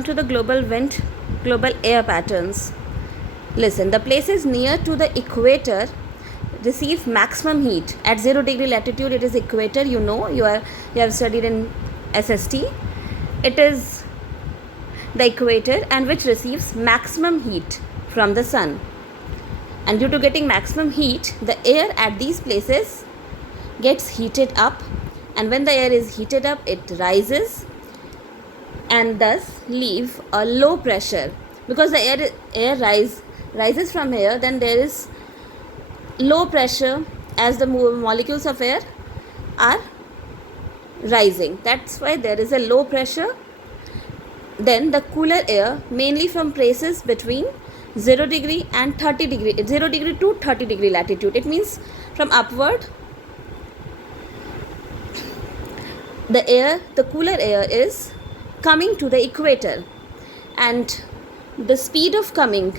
To the global wind, global air patterns. Listen, the places near to the equator receive maximum heat. At 0 degree latitude, it is equator. You have studied in SST. It is the equator and which receives maximum heat from the sun. And due to getting maximum heat, the air at these places gets heated up. And when the air is heated up, it rises and thus leave a low pressure. Because the air rises from here, then there is low pressure as the molecules of air are rising. That's why there is a low pressure. Then the cooler air, mainly from places between 0 degree and 30 degree, 0 degree to 30 degree latitude. It means from upward, the cooler air is coming to the equator, and the speed of coming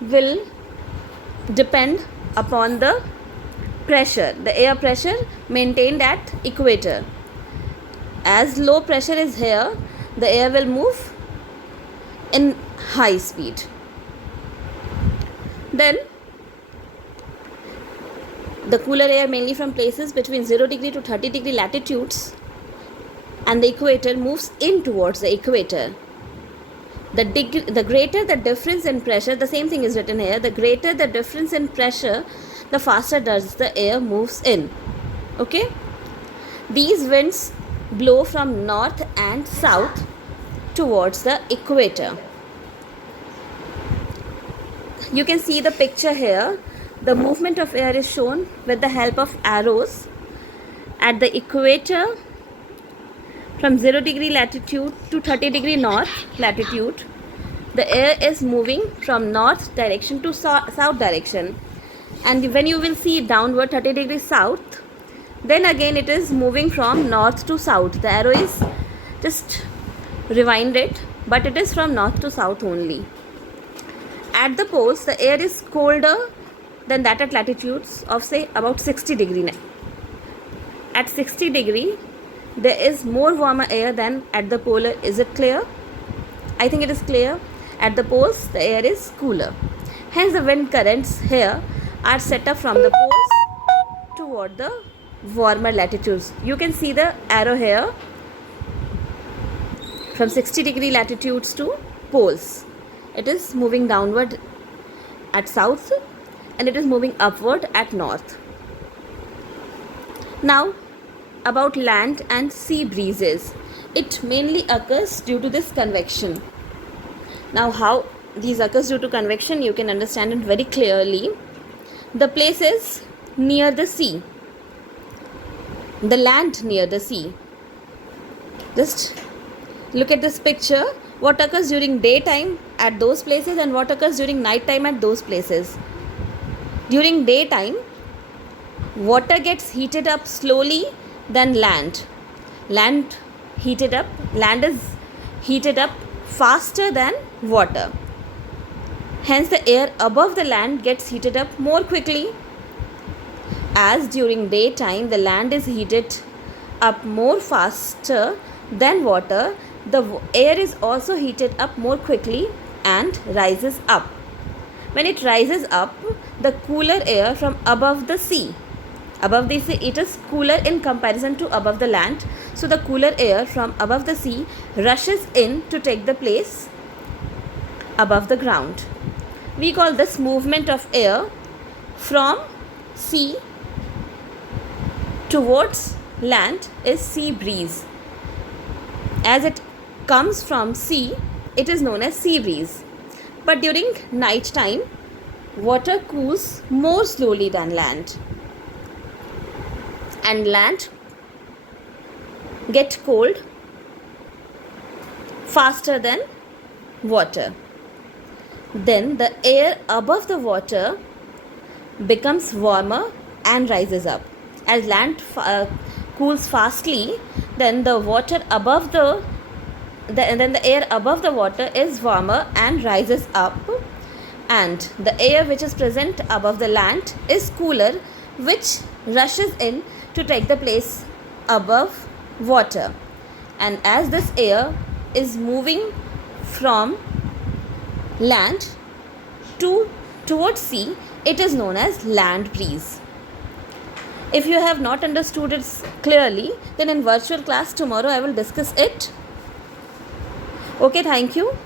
will depend upon the pressure, the air pressure maintained at equator. As low pressure is here, the air will move in high speed. Then the cooler air, mainly from places between 0 degree to 30 degree latitudes and the equator, moves in towards the equator. The greater the difference in pressure, the same thing is written here, the greater the difference in pressure, the faster does the air moves in. Okay? These winds blow from north and south towards the equator. You can see the picture here. The movement of air is shown with the help of arrows. At the equator, from 0 degree latitude to 30 degree north latitude, the air is moving from north direction to south direction. And when you will see downward 30 degrees south, then again it is moving from north to south. The arrow is just rewind it, but it is from north to south only. At the poles, the air is colder than that at latitudes of say about 60 degree. At 60 degree, there is more warmer air than at the polar. Is it clear? I think it is clear. At the poles, the air is cooler. Hence, the wind currents here are set up from the poles toward the warmer latitudes. You can see the arrow here from 60 degree latitudes to poles. It is moving downward at south and it is moving upward at north. Now, about land and sea breezes. It mainly occurs due to this convection. Now, how these occurs due to convection, you can understand it very clearly. The places near the sea, the land near the sea. Just look at this picture. What occurs during daytime at those places and what occurs during night time at those places. During daytime, water gets heated up slowly than land. Land is heated up faster than water. Hence, the air above the land gets heated up more quickly. As during daytime, the land is heated up more faster than water, the air is also heated up more quickly and rises up. When it rises up, the cooler air from above the sea, it is cooler in comparison to above the land. So the cooler air from above the sea rushes in to take the place above the ground. We call this movement of air from sea towards land is sea breeze. As it comes from sea, it is known as sea breeze. But during night time, water cools more slowly than land. And land get cold faster than water. Then the air above the water becomes warmer and rises up. As land cools fastly, then the air above the water is warmer and rises up, and the air which is present above the land is cooler, which rushes in to take the place above water. And as this air is moving from land towards sea, it is known as land breeze. If you have not understood it clearly, then in virtual class tomorrow I will discuss it. Okay, thank you.